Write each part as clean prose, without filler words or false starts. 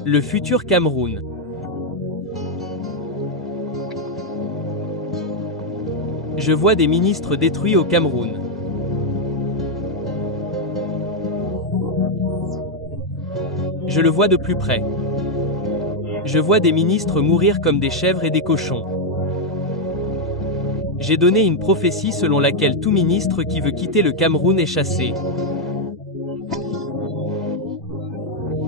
Le futur Cameroun. Je vois des ministres détruits au Cameroun. Je le vois de plus près. Je vois des ministres mourir comme des chèvres et des cochons. J'ai donné une prophétie selon laquelle tout ministre qui veut quitter le Cameroun est chassé.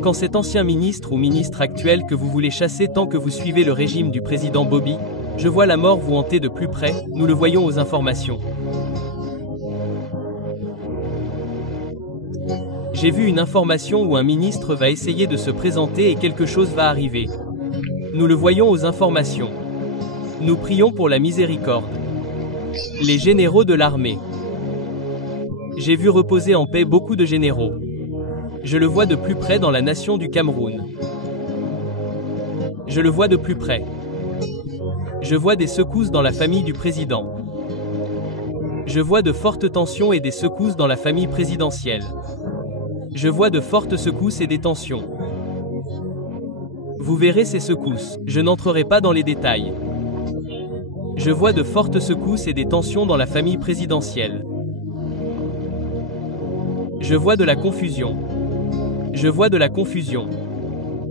Quand cet ancien ministre ou ministre actuel que vous voulez chasser tant que vous suivez le régime du président Bobi, je vois la mort vous hanter de plus près, nous le voyons aux informations. J'ai vu une information où un ministre va essayer de se présenter et quelque chose va arriver. Nous le voyons aux informations. Nous prions pour la miséricorde. Les généraux de l'armée. J'ai vu reposer en paix beaucoup de généraux. Je le vois de plus près dans la nation du Cameroun. Je le vois de plus près. Je vois des secousses dans la famille du président. Je vois de fortes tensions et des secousses dans la famille présidentielle. Je vois de fortes secousses et des tensions. Vous verrez ces secousses, je n'entrerai pas dans les détails. Je vois de fortes secousses et des tensions dans la famille présidentielle. Je vois de la confusion. Je vois de la confusion.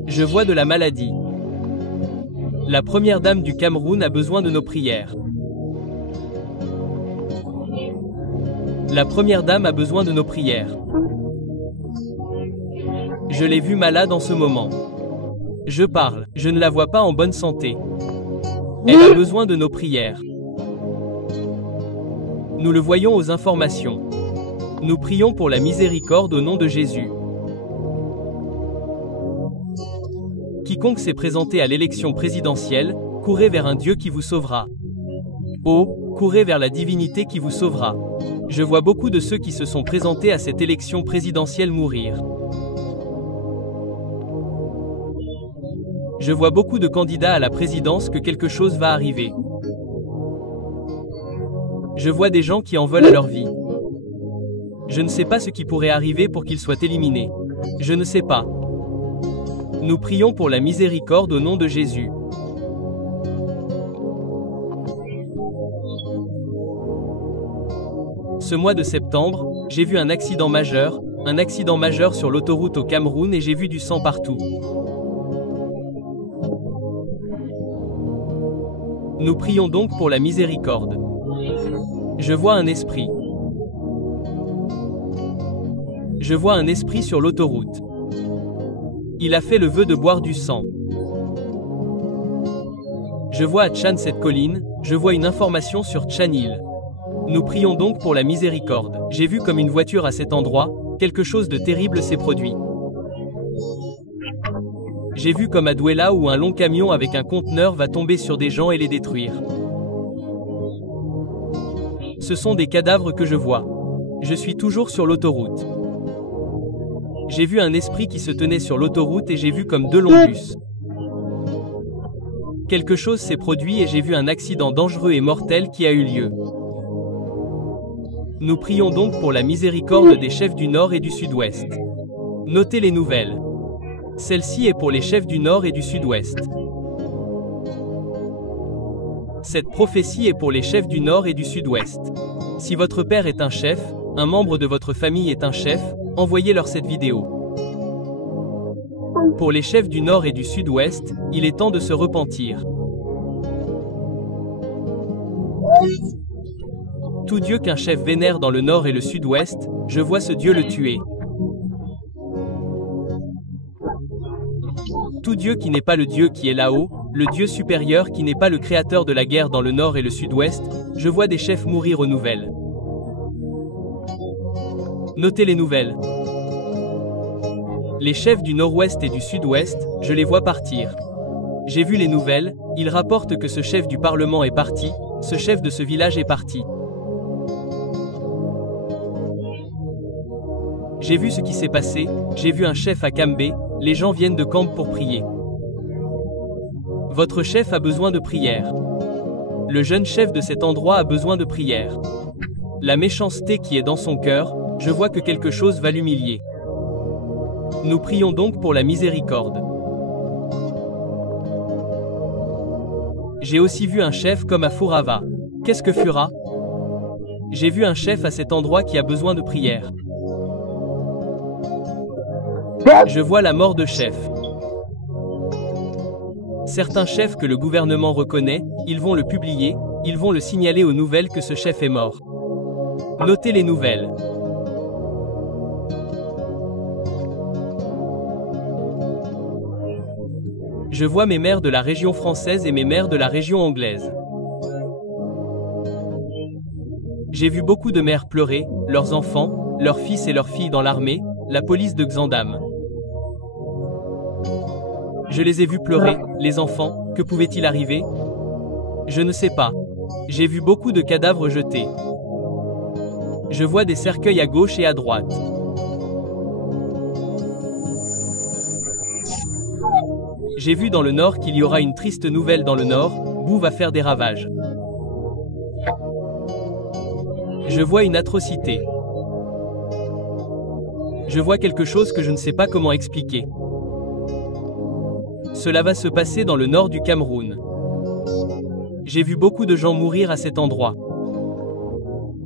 Je vois de la maladie. La première dame du Cameroun a besoin de nos prières. La première dame a besoin de nos prières. Je l'ai vue malade en ce moment. Je parle, je ne la vois pas en bonne santé. Elle a besoin de nos prières. Nous le voyons aux informations. Nous prions pour la miséricorde au nom de Jésus. Quiconque s'est présenté à l'élection présidentielle, courez vers un Dieu qui vous sauvera. Oh, courez vers la divinité qui vous sauvera. Je vois beaucoup de ceux qui se sont présentés à cette élection présidentielle mourir. Je vois beaucoup de candidats à la présidence que quelque chose va arriver. Je vois des gens qui en veulent à leur vie. Je ne sais pas ce qui pourrait arriver pour qu'ils soient éliminés. Je ne sais pas. Nous prions pour la miséricorde au nom de Jésus. Ce mois de septembre, j'ai vu un accident majeur sur l'autoroute au Cameroun et j'ai vu du sang partout. Nous prions donc pour la miséricorde. Je vois un esprit. Je vois un esprit sur l'autoroute. Il a fait le vœu de boire du sang. Je vois à Tchan cette colline, je vois une information sur Tchanil. Nous prions donc pour la miséricorde. J'ai vu comme une voiture à cet endroit, quelque chose de terrible s'est produit. J'ai vu comme à Douala où un long camion avec un conteneur va tomber sur des gens et les détruire. Ce sont des cadavres que je vois. Je suis toujours sur l'autoroute. J'ai vu un esprit qui se tenait sur l'autoroute et j'ai vu comme deux longs bus. Quelque chose s'est produit et j'ai vu un accident dangereux et mortel qui a eu lieu. Nous prions donc pour la miséricorde des chefs du Nord et du Sud-Ouest. Notez les nouvelles. Celle-ci est pour les chefs du Nord et du Sud-Ouest. Cette prophétie est pour les chefs du Nord et du Sud-Ouest. Si votre père est un chef, un membre de votre famille est un chef, envoyez-leur cette vidéo. Pour les chefs du Nord et du Sud-Ouest, il est temps de se repentir. Tout Dieu qu'un chef vénère dans le Nord et le Sud-Ouest, je vois ce Dieu le tuer. Tout Dieu qui n'est pas le Dieu qui est là-haut, le Dieu supérieur qui n'est pas le créateur de la guerre dans le Nord et le Sud-Ouest, je vois des chefs mourir aux nouvelles. Notez les nouvelles. Les chefs du Nord-Ouest et du Sud-Ouest, je les vois partir. J'ai vu les nouvelles, ils rapportent que ce chef du Parlement est parti, ce chef de ce village est parti. J'ai vu ce qui s'est passé, j'ai vu un chef à Kambé, les gens viennent de Kamb pour prier. Votre chef a besoin de prière. Le jeune chef de cet endroit a besoin de prière. La méchanceté qui est dans son cœur, je vois que quelque chose va l'humilier. Nous prions donc pour la miséricorde. J'ai aussi vu un chef comme à Fourava. Qu'est-ce que fera? J'ai vu un chef à cet endroit qui a besoin de prière. Je vois la mort de chef. Certains chefs que le gouvernement reconnaît, ils vont le publier, ils vont le signaler aux nouvelles que ce chef est mort. Notez les nouvelles. Je vois mes maires de la région française et mes maires de la région anglaise. J'ai vu beaucoup de mères pleurer, leurs enfants, leurs fils et leurs filles dans l'armée, la police de Xandam. Je les ai vus pleurer, les enfants, que pouvait-il arriver? Je ne sais pas. J'ai vu beaucoup de cadavres jetés. Je vois des cercueils à gauche et à droite. J'ai vu dans le nord qu'il y aura une triste nouvelle dans le nord, Bou va faire des ravages. Je vois une atrocité. Je vois quelque chose que je ne sais pas comment expliquer. Cela va se passer dans le nord du Cameroun. J'ai vu beaucoup de gens mourir à cet endroit.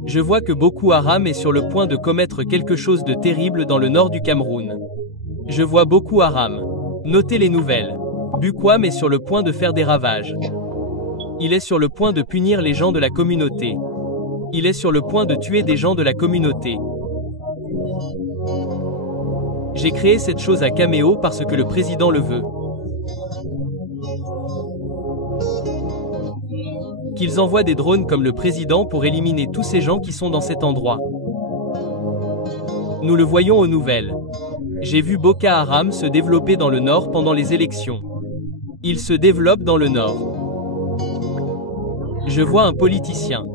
Je vois que Boko Haram est sur le point de commettre quelque chose de terrible dans le nord du Cameroun. Je vois Boko Haram. Notez les nouvelles. Bukwam est sur le point de faire des ravages. Il est sur le point de punir les gens de la communauté. Il est sur le point de tuer des gens de la communauté. J'ai créé cette chose à Caméo parce que le président le veut. Qu'ils envoient des drones comme le président pour éliminer tous ces gens qui sont dans cet endroit. Nous le voyons aux nouvelles. J'ai vu Boko Haram se développer dans le nord pendant les élections. Il se développe dans le nord. Je vois un politicien.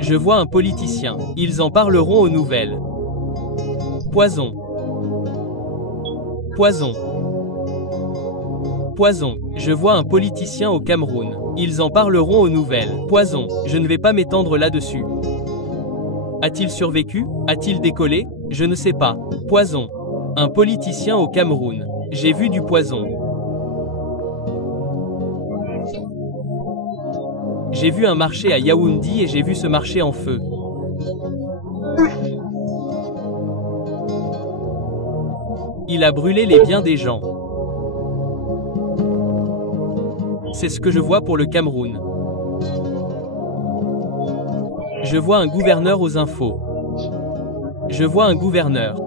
Je vois un politicien. Ils en parleront aux nouvelles. Poison. Poison. Poison. Je vois un politicien au Cameroun. Ils en parleront aux nouvelles. Poison. Je ne vais pas m'étendre là-dessus. A-t-il survécu? A-t-il décollé? Je ne sais pas. Poison. Un politicien au Cameroun. J'ai vu du poison. J'ai vu un marché à Yaoundé et j'ai vu ce marché en feu. Il a brûlé les biens des gens. C'est ce que je vois pour le Cameroun. Je vois un gouverneur aux infos. Je vois un gouverneur.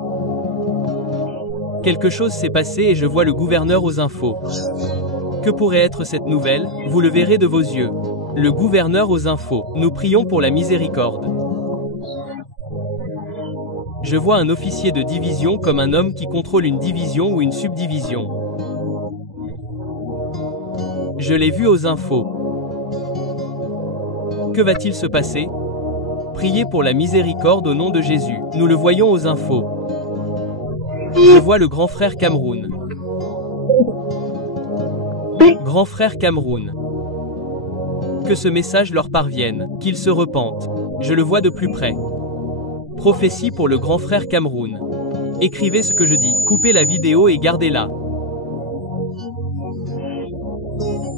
Quelque chose s'est passé et je vois le gouverneur aux infos. Que pourrait être cette nouvelle? Vous le verrez de vos yeux. Le gouverneur aux infos. Nous prions pour la miséricorde. Je vois un officier de division comme un homme qui contrôle une division ou une subdivision. Je l'ai vu aux infos. Que va-t-il se passer? Priez pour la miséricorde au nom de Jésus. Nous le voyons aux infos. Je vois le grand frère Cameroun. Grand frère Cameroun. Que ce message leur parvienne, qu'ils se repentent. Je le vois de plus près. Prophétie pour le grand frère Cameroun. Écrivez ce que je dis, coupez la vidéo et gardez-la.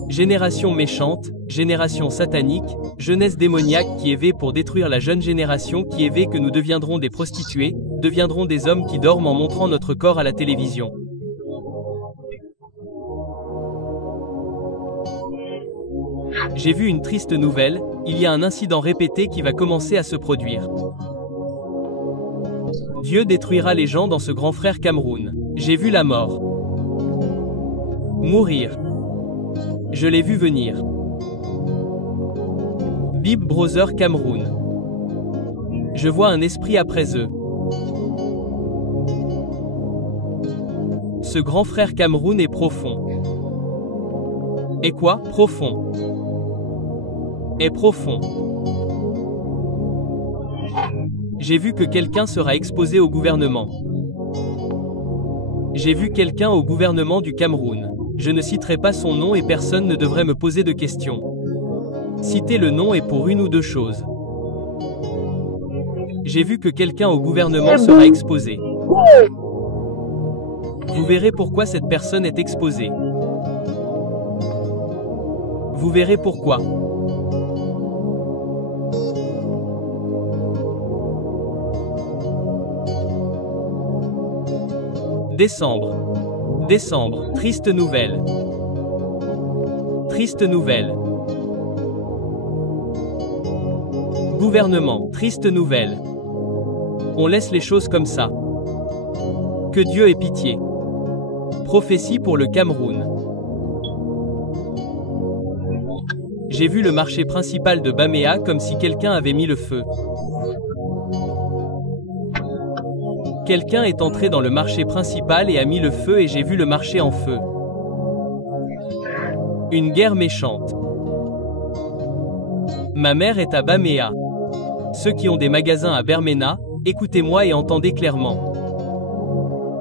Génération méchante, génération satanique, jeunesse démoniaque qui éveille pour détruire la jeune génération qui éveille que nous deviendrons des prostituées, deviendrons des hommes qui dorment en montrant notre corps à la télévision. J'ai vu une triste nouvelle, il y a un incident répété qui va commencer à se produire. Dieu détruira les gens dans ce grand frère Cameroun. J'ai vu la mort. Mourir. Je l'ai vu venir. Big Brother Cameroun. Je vois un esprit après eux. Ce grand frère Cameroun est profond. Et quoi? Profond. Est profond. J'ai vu que quelqu'un sera exposé au gouvernement. J'ai vu quelqu'un au gouvernement du Cameroun. Je ne citerai pas son nom et personne ne devrait me poser de questions. Citer le nom est pour une ou deux choses. J'ai vu que quelqu'un au gouvernement sera exposé. Vous verrez pourquoi cette personne est exposée. Vous verrez pourquoi. Décembre. Décembre, triste nouvelle. Triste nouvelle. Gouvernement, triste nouvelle. On laisse les choses comme ça. Que Dieu ait pitié. Prophétie pour le Cameroun. J'ai vu le marché principal de Bamea comme si quelqu'un avait mis le feu. Quelqu'un est entré dans le marché principal et a mis le feu et j'ai vu le marché en feu. Une guerre méchante. Ma mère est à Bamea. Ceux qui ont des magasins à Bermena, écoutez-moi et entendez clairement.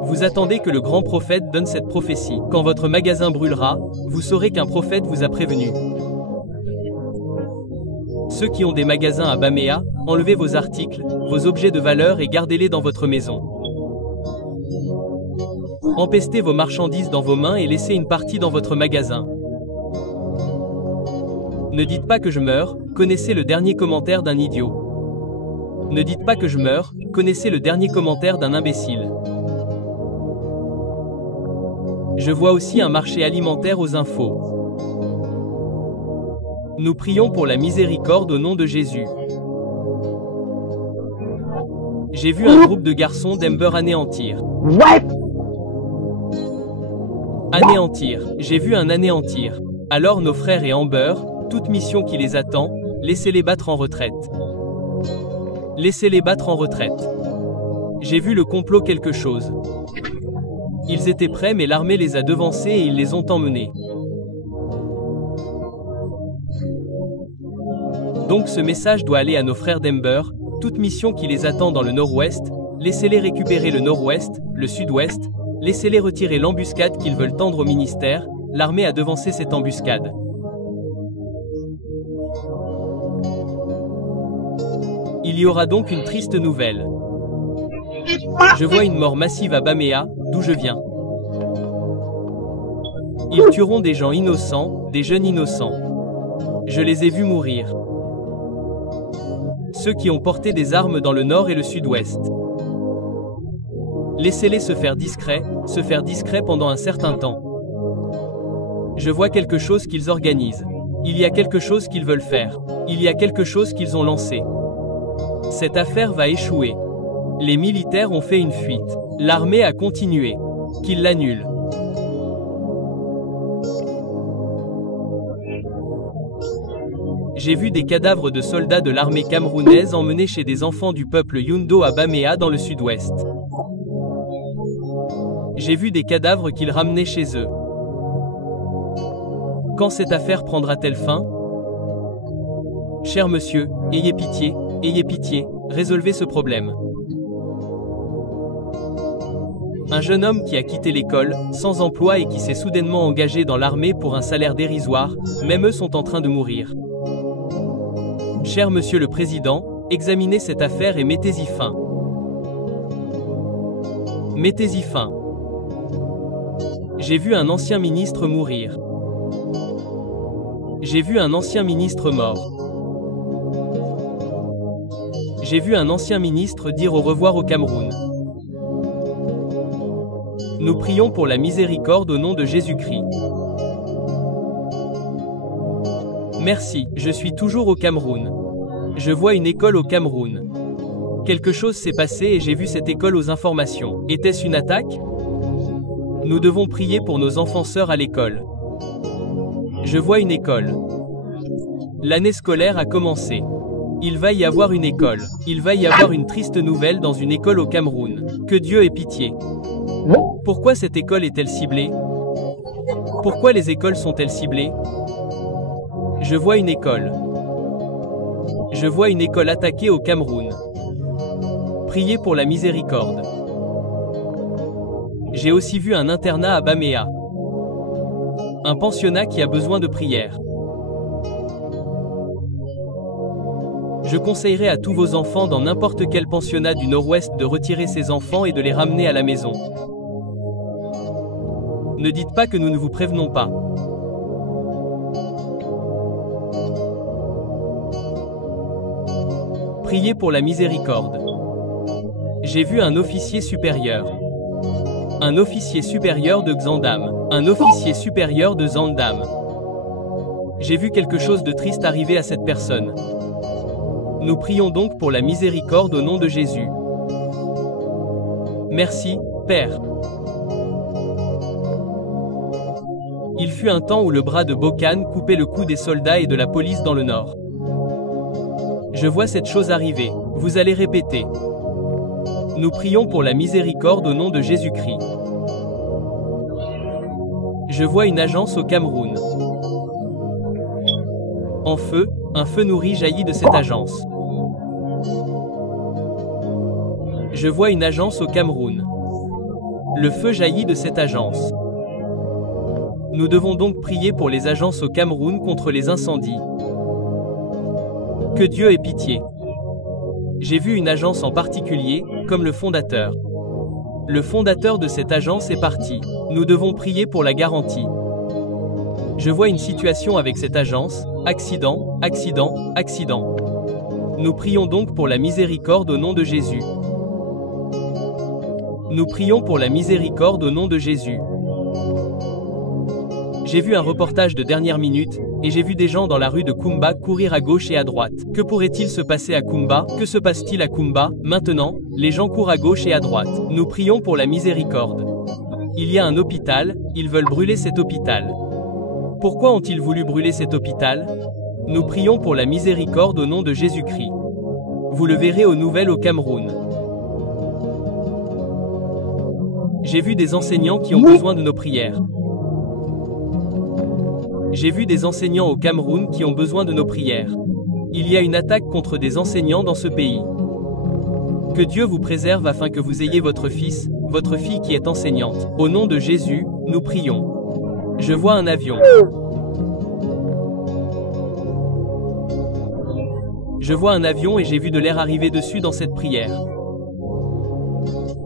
Vous attendez que le grand prophète donne cette prophétie. Quand votre magasin brûlera, vous saurez qu'un prophète vous a prévenu. Ceux qui ont des magasins à Bamea, enlevez vos articles, vos objets de valeur et gardez-les dans votre maison. Empestez vos marchandises dans vos mains et laissez une partie dans votre magasin. Ne dites pas que je meurs, connaissez le dernier commentaire d'un idiot. Ne dites pas que je meurs, connaissez le dernier commentaire d'un imbécile. Je vois aussi un marché alimentaire aux infos. Nous prions pour la miséricorde au nom de Jésus. J'ai vu un groupe de garçons d'Ember anéantir. Anéantir. J'ai vu un anéantir. Alors nos frères et Amber, toute mission qui les attend, laissez-les battre en retraite. Laissez-les battre en retraite. J'ai vu le complot quelque chose. Ils étaient prêts mais l'armée les a devancés et ils les ont emmenés. Donc ce message doit aller à nos frères d'Ember, toute mission qui les attend dans le nord-ouest, laissez-les récupérer le nord-ouest, le sud-ouest, laissez-les retirer l'embuscade qu'ils veulent tendre au ministère, l'armée a devancé cette embuscade. Il y aura donc une triste nouvelle. Je vois une mort massive à Bamea, d'où je viens. Ils tueront des gens innocents, des jeunes innocents. Je les ai vus mourir. Ceux qui ont porté des armes dans le nord et le sud-ouest. Laissez-les se faire discrets pendant un certain temps. Je vois quelque chose qu'ils organisent. Il y a quelque chose qu'ils veulent faire. Il y a quelque chose qu'ils ont lancé. Cette affaire va échouer. Les militaires ont fait une fuite. L'armée a continué. Qu'ils l'annulent. J'ai vu des cadavres de soldats de l'armée camerounaise emmenés chez des enfants du peuple Yundo à Bamea dans le sud-ouest. J'ai vu des cadavres qu'ils ramenaient chez eux. Quand cette affaire prendra-t-elle fin? Cher monsieur, ayez pitié, résolvez ce problème. Un jeune homme qui a quitté l'école, sans emploi et qui s'est soudainement engagé dans l'armée pour un salaire dérisoire, même eux sont en train de mourir. Cher Monsieur le Président, examinez cette affaire et mettez-y fin. Mettez-y fin. J'ai vu un ancien ministre mourir. J'ai vu un ancien ministre mort. J'ai vu un ancien ministre dire au revoir au Cameroun. Nous prions pour la miséricorde au nom de Jésus-Christ. Merci, je suis toujours au Cameroun. Je vois une école au Cameroun. Quelque chose s'est passé et j'ai vu cette école aux informations. Était-ce une attaque? Nous devons prier pour nos enfants sœurs à l'école. Je vois une école. L'année scolaire a commencé. Il va y avoir une école. Il va y avoir une triste nouvelle dans une école au Cameroun. Que Dieu ait pitié. Pourquoi cette école est-elle ciblée? Pourquoi les écoles sont-elles ciblées? Je vois une école. Je vois une école attaquée au Cameroun. Priez pour la miséricorde. J'ai aussi vu un internat à Bamea. Un pensionnat qui a besoin de prière. Je conseillerais à tous vos enfants dans n'importe quel pensionnat du nord-ouest de retirer ces enfants et de les ramener à la maison. Ne dites pas que nous ne vous prévenons pas. Priez pour la miséricorde. J'ai vu un officier supérieur. Un officier supérieur de Xandam. Un officier supérieur de Zandam. J'ai vu quelque chose de triste arriver à cette personne. Nous prions donc pour la miséricorde au nom de Jésus. Merci, Père. Il fut un temps où le bras de Bokan coupait le cou des soldats et de la police dans le nord. Je vois cette chose arriver. Vous allez répéter. Nous prions pour la miséricorde au nom de Jésus-Christ. Je vois une agence au Cameroun. En feu, un feu nourri jaillit de cette agence. Je vois une agence au Cameroun. Le feu jaillit de cette agence. Nous devons donc prier pour les agences au Cameroun contre les incendies. Que Dieu ait pitié. J'ai vu une agence en particulier, comme le fondateur. Le fondateur de cette agence est parti. Nous devons prier pour la garantie. Je vois une situation avec cette agence, accident, accident, accident. Nous prions donc pour la miséricorde au nom de Jésus. Nous prions pour la miséricorde au nom de Jésus. J'ai vu un reportage de dernière minute, et j'ai vu des gens dans la rue de Kumba courir à gauche et à droite. Que pourrait-il se passer à Kumba? Que se passe-t-il à Kumba? Maintenant, les gens courent à gauche et à droite. Nous prions pour la miséricorde. Il y a un hôpital, ils veulent brûler cet hôpital. Pourquoi ont-ils voulu brûler cet hôpital? Nous prions pour la miséricorde au nom de Jésus-Christ. Vous le verrez aux nouvelles au Cameroun. J'ai vu des enseignants qui ont besoin de nos prières. J'ai vu des enseignants au Cameroun qui ont besoin de nos prières. Il y a une attaque contre des enseignants dans ce pays. Que Dieu vous préserve afin que vous ayez votre fils, votre fille qui est enseignante. Au nom de Jésus, nous prions. Je vois un avion. Je vois un avion et j'ai vu de l'air arriver dessus dans cette prière.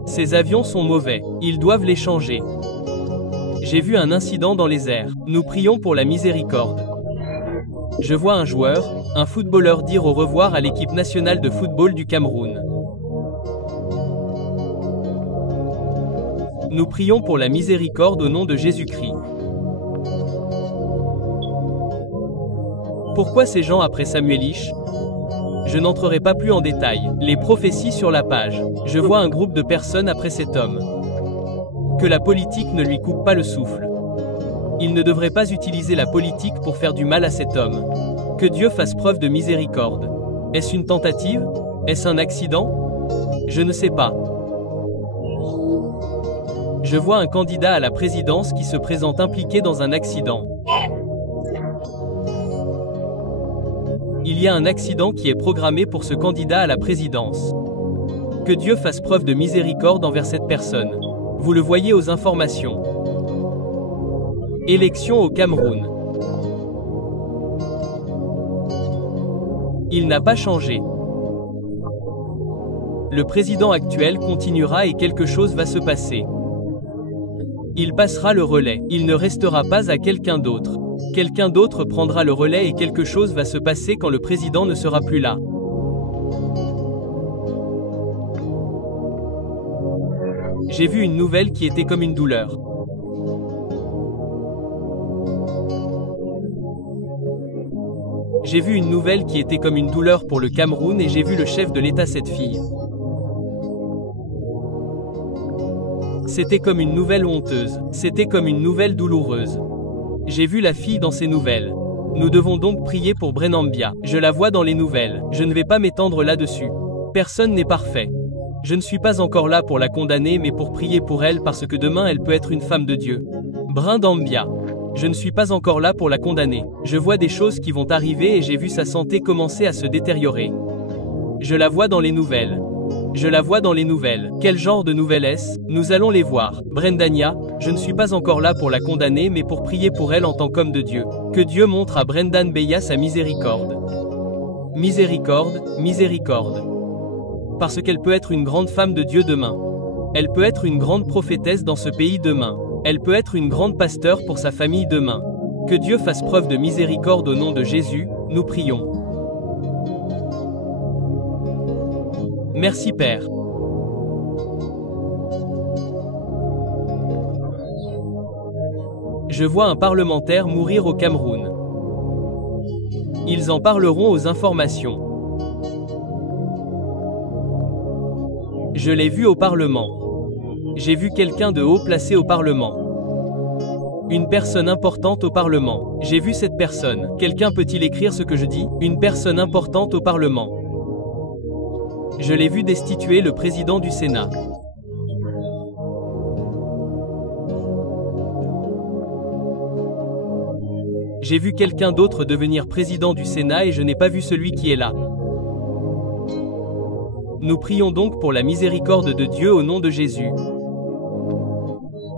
Ces avions sont mauvais. Ils doivent les changer. J'ai vu un incident dans les airs. Nous prions pour la miséricorde. Je vois un joueur, un footballeur dire au revoir à l'équipe nationale de football du Cameroun. Nous prions pour la miséricorde au nom de Jésus-Christ. Pourquoi ces gens après Samuelish? Je n'entrerai pas plus en détail. Les prophéties sur la page. Je vois un groupe de personnes après cet homme. Que la politique ne lui coupe pas le souffle. Il ne devrait pas utiliser la politique pour faire du mal à cet homme. Que Dieu fasse preuve de miséricorde. Est-ce une tentative? Est-ce un accident? Je ne sais pas. Je vois un candidat à la présidence qui se présente impliqué dans un accident. Il y a un accident qui est programmé pour ce candidat à la présidence. Que Dieu fasse preuve de miséricorde envers cette personne. Vous le voyez aux informations. Élection au Cameroun. Il n'a pas changé. Le président actuel continuera et quelque chose va se passer. Il passera le relais. Il ne restera pas à quelqu'un d'autre. Quelqu'un d'autre prendra le relais et quelque chose va se passer quand le président ne sera plus là. J'ai vu une nouvelle qui était comme une douleur. J'ai vu une nouvelle qui était comme une douleur pour le Cameroun et j'ai vu le chef de l'État cette fille. C'était comme une nouvelle honteuse. C'était comme une nouvelle douloureuse. J'ai vu la fille dans ces nouvelles. Nous devons donc prier pour Brenambia. Je la vois dans les nouvelles. Je ne vais pas m'étendre là-dessus. Personne n'est parfait. Je ne suis pas encore là pour la condamner mais pour prier pour elle parce que demain elle peut être une femme de Dieu. Brenambia. Je ne suis pas encore là pour la condamner. Je vois des choses qui vont arriver et j'ai vu sa santé commencer à se détériorer. Je la vois dans les nouvelles. Je la vois dans les nouvelles. Quel genre de nouvelles est-ce? Nous allons les voir. Brendania, je ne suis pas encore là pour la condamner mais pour prier pour elle en tant qu'homme de Dieu. Que Dieu montre à Brendan Beya sa miséricorde. Miséricorde, miséricorde. Parce qu'elle peut être une grande femme de Dieu demain. Elle peut être une grande prophétesse dans ce pays demain. Elle peut être une grande pasteur pour sa famille demain. Que Dieu fasse preuve de miséricorde au nom de Jésus, nous prions. Merci Père. Je vois un parlementaire mourir au Cameroun. Ils en parleront aux informations. Je l'ai vu au Parlement. J'ai vu quelqu'un de haut placé au Parlement. Une personne importante au Parlement. J'ai vu cette personne. Quelqu'un peut-il écrire ce que je dis? Une personne importante au Parlement. Je l'ai vu destituer le président du Sénat. J'ai vu quelqu'un d'autre devenir président du Sénat et je n'ai pas vu celui qui est là. Nous prions donc pour la miséricorde de Dieu au nom de Jésus.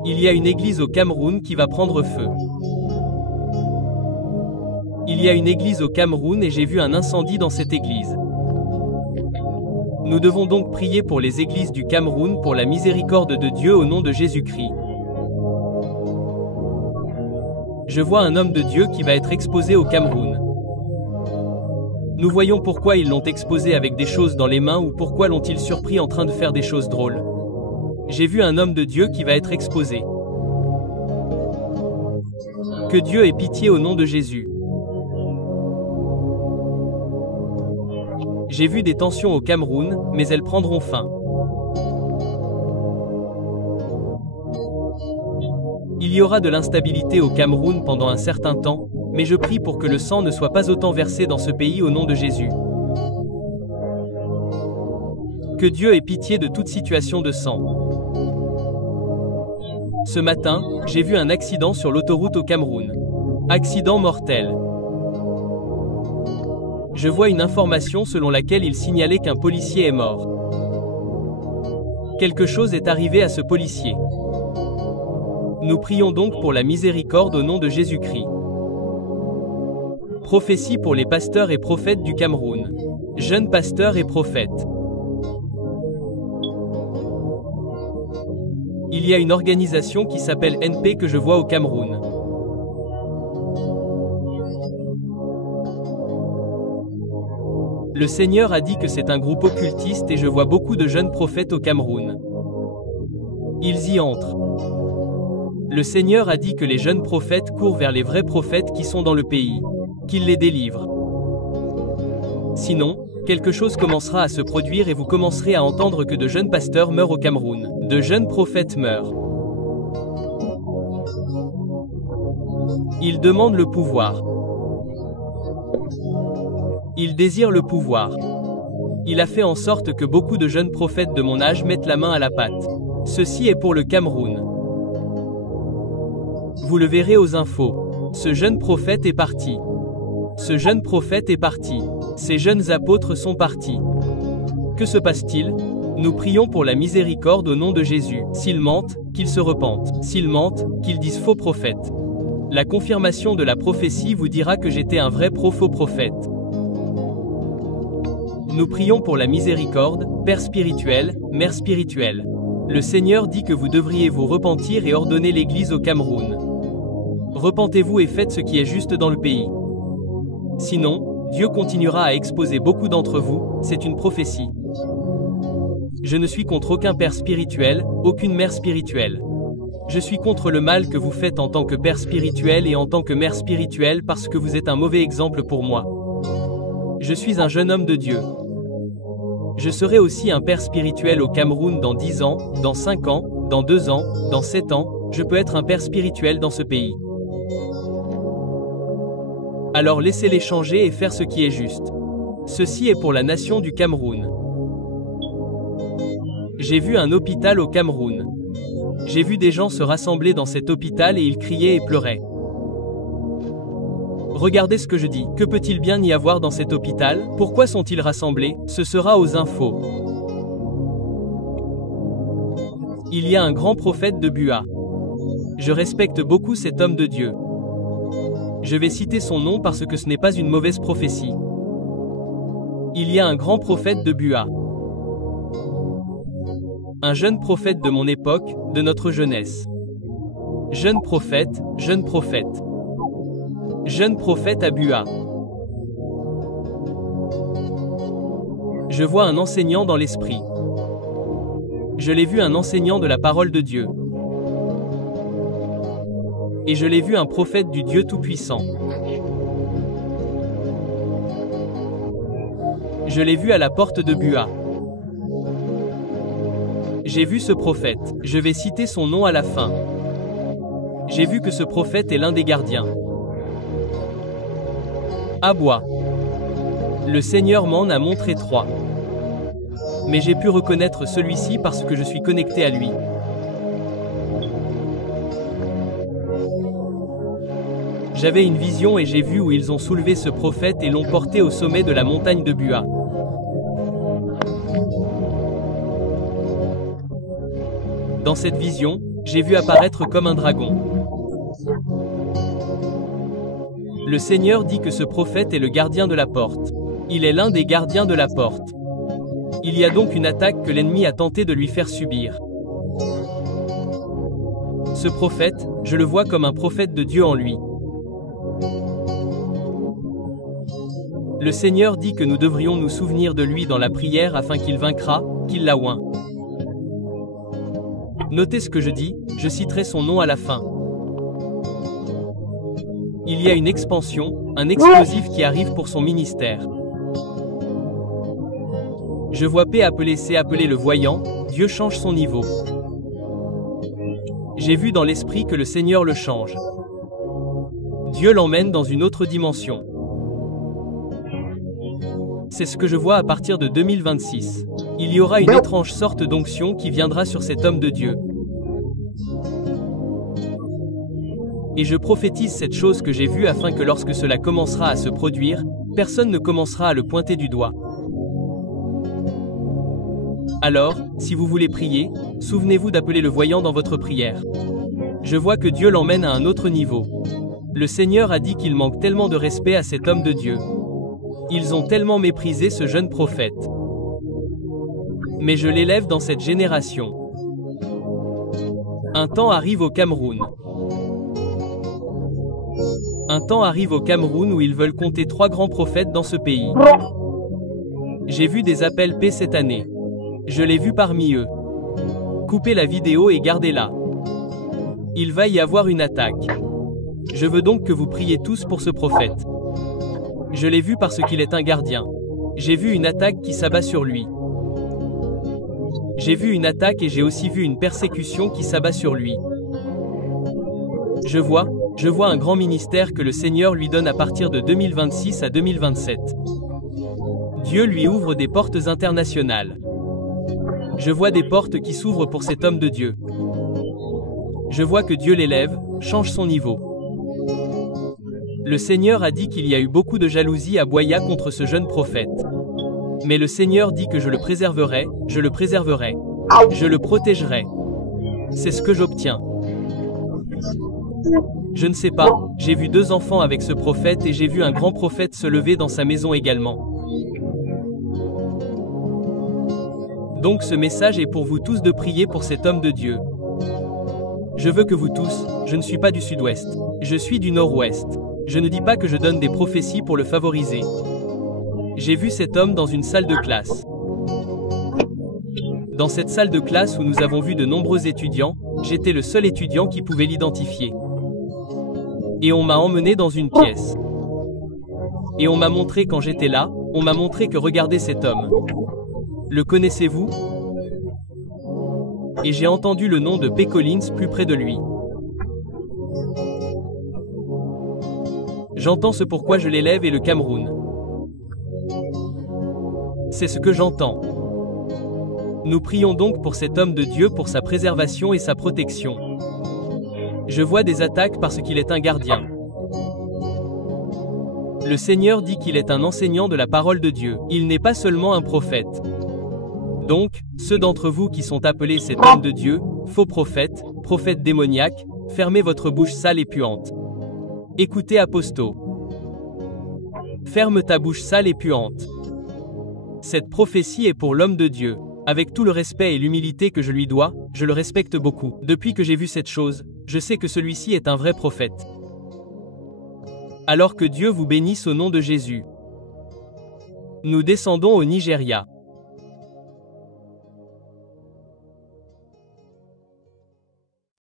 Il y a une église au Cameroun qui va prendre feu. Il y a une église au Cameroun et j'ai vu un incendie dans cette église. Nous devons donc prier pour les églises du Cameroun pour la miséricorde de Dieu au nom de Jésus-Christ. Je vois un homme de Dieu qui va être exposé au Cameroun. Nous voyons pourquoi ils l'ont exposé avec des choses dans les mains ou pourquoi l'ont-ils surpris en train de faire des choses drôles. J'ai vu un homme de Dieu qui va être exposé. Que Dieu ait pitié au nom de Jésus. J'ai vu des tensions au Cameroun, mais elles prendront fin. Il y aura de l'instabilité au Cameroun pendant un certain temps, mais je prie pour que le sang ne soit pas autant versé dans ce pays au nom de Jésus. Que Dieu ait pitié de toute situation de sang. Ce matin, j'ai vu un accident sur l'autoroute au Cameroun. Accident mortel. Je vois une information selon laquelle il signalait qu'un policier est mort. Quelque chose est arrivé à ce policier. Nous prions donc pour la miséricorde au nom de Jésus-Christ. Prophétie pour les pasteurs et prophètes du Cameroun. Jeunes pasteurs et prophètes. Il y a une organisation qui s'appelle NP que je vois au Cameroun. Le Seigneur a dit que c'est un groupe occultiste et je vois beaucoup de jeunes prophètes au Cameroun. Ils y entrent. Le Seigneur a dit que les jeunes prophètes courent vers les vrais prophètes qui sont dans le pays, qu'ils les délivrent. Sinon, quelque chose commencera à se produire et vous commencerez à entendre que de jeunes pasteurs meurent au Cameroun, de jeunes prophètes meurent. Ils demandent le pouvoir. Ils désirent le pouvoir. Il a fait en sorte que beaucoup de jeunes prophètes de mon âge mettent la main à la pâte. Ceci est pour le Cameroun. Vous le verrez aux infos. Ce jeune prophète est parti. Ce jeune prophète est parti. Ces jeunes apôtres sont partis. Que se passe-t-il? Nous prions pour la miséricorde au nom de Jésus. S'ils mentent, qu'ils se repentent. S'ils mentent, qu'ils disent faux prophète. La confirmation de la prophétie vous dira que j'étais un vrai faux prophète. Nous prions pour la miséricorde, Père spirituel, Mère spirituelle. Le Seigneur dit que vous devriez vous repentir et ordonner l'Église au Cameroun. Repentez-vous et faites ce qui est juste dans le pays. Sinon, Dieu continuera à exposer beaucoup d'entre vous, c'est une prophétie. Je ne suis contre aucun père spirituel, aucune mère spirituelle. Je suis contre le mal que vous faites en tant que père spirituel et en tant que mère spirituelle parce que vous êtes un mauvais exemple pour moi. Je suis un jeune homme de Dieu. Je serai aussi un père spirituel au Cameroun dans 10 ans, dans 5 ans, dans 2 ans, dans 7 ans, je peux être un père spirituel dans ce pays. Alors laissez-les changer et faire ce qui est juste. Ceci est pour la nation du Cameroun. J'ai vu un hôpital au Cameroun. J'ai vu des gens se rassembler dans cet hôpital et ils criaient et pleuraient. Regardez ce que je dis. Que peut-il bien y avoir dans cet hôpital? Pourquoi sont-ils rassemblés? Ce sera aux infos. Il y a un grand prophète de Bua. Je respecte beaucoup cet homme de Dieu. Je vais citer son nom parce que ce n'est pas une mauvaise prophétie. Il y a un grand prophète de Bua. Un jeune prophète de mon époque, de notre jeunesse. Jeune prophète, jeune prophète. Jeune prophète à Bua. Je vois un enseignant dans l'esprit. Je l'ai vu un enseignant de la parole de Dieu. Et je l'ai vu un prophète du Dieu Tout-Puissant. Je l'ai vu à la porte de Bua. J'ai vu ce prophète. Je vais citer son nom à la fin. J'ai vu que ce prophète est l'un des gardiens. Abwa. Le Seigneur m'en a montré 3. Mais j'ai pu reconnaître celui-ci parce que je suis connecté à lui. J'avais une vision et j'ai vu où ils ont soulevé ce prophète et l'ont porté au sommet de la montagne de Bua. Dans cette vision, j'ai vu apparaître comme un dragon. Le Seigneur dit que ce prophète est le gardien de la porte. Il est l'un des gardiens de la porte. Il y a donc une attaque que l'ennemi a tenté de lui faire subir. Ce prophète, je le vois comme un prophète de Dieu en lui. Le Seigneur dit que nous devrions nous souvenir de lui dans la prière afin qu'il vaincra, qu'il la oint. Notez ce que je dis, je citerai son nom à la fin. Il y a une expansion, un explosif qui arrive pour son ministère. Je vois P appeler C appeler le voyant, Dieu change son niveau. J'ai vu dans l'esprit que le Seigneur le change. Dieu l'emmène dans une autre dimension. C'est ce que je vois à partir de 2026. Il y aura une étrange sorte d'onction qui viendra sur cet homme de Dieu. Et je prophétise cette chose que j'ai vue afin que lorsque cela commencera à se produire, personne ne commencera à le pointer du doigt. Alors, si vous voulez prier, souvenez-vous d'appeler le voyant dans votre prière. Je vois que Dieu l'emmène à un autre niveau. Le Seigneur a dit qu'il manque tellement de respect à cet homme de Dieu. Ils ont tellement méprisé ce jeune prophète. Mais je l'élève dans cette génération. Un temps arrive au Cameroun. Un temps arrive au Cameroun où ils veulent compter 3 grands prophètes dans ce pays. J'ai vu des appels P cette année. Je l'ai vu parmi eux. Coupez la vidéo et gardez-la. Il va y avoir une attaque. Je veux donc que vous priez tous pour ce prophète. Je l'ai vu parce qu'il est un gardien. J'ai vu une attaque qui s'abat sur lui. J'ai vu une attaque et j'ai aussi vu une persécution qui s'abat sur lui. Je vois un grand ministère que le Seigneur lui donne à partir de 2026 à 2027. Dieu lui ouvre des portes internationales. Je vois des portes qui s'ouvrent pour cet homme de Dieu. Je vois que Dieu l'élève, change son niveau. Le Seigneur a dit qu'il y a eu beaucoup de jalousie à Boya contre ce jeune prophète. Mais le Seigneur dit que je le préserverai, je le préserverai. Je le protégerai. C'est ce que j'obtiens. Je ne sais pas, j'ai vu 2 enfants avec ce prophète et j'ai vu un grand prophète se lever dans sa maison également. Donc ce message est pour vous tous de prier pour cet homme de Dieu. Je veux que vous tous, je ne suis pas du sud-ouest, je suis du nord-ouest. Je ne dis pas que je donne des prophéties pour le favoriser. J'ai vu cet homme dans une salle de classe. Dans cette salle de classe où nous avons vu de nombreux étudiants, j'étais le seul étudiant qui pouvait l'identifier. Et on m'a emmené dans une pièce. Et on m'a montré quand j'étais là, on m'a montré que regardez cet homme. Le connaissez-vous? Et j'ai entendu le nom de P. Collins plus près de lui. J'entends ce pourquoi je l'élève et le Cameroun. C'est ce que j'entends. Nous prions donc pour cet homme de Dieu pour sa préservation et sa protection. Je vois des attaques parce qu'il est un gardien. Le Seigneur dit qu'il est un enseignant de la parole de Dieu. Il n'est pas seulement un prophète. Donc, ceux d'entre vous qui sont appelés cet homme de Dieu, faux prophète, prophète démoniaque, fermez votre bouche sale et puante. Écoutez Aposto. Ferme ta bouche sale et puante. Cette prophétie est pour l'homme de Dieu. Avec tout le respect et l'humilité que je lui dois, je le respecte beaucoup. Depuis que j'ai vu cette chose, je sais que celui-ci est un vrai prophète. Alors que Dieu vous bénisse au nom de Jésus. Nous descendons au Nigeria.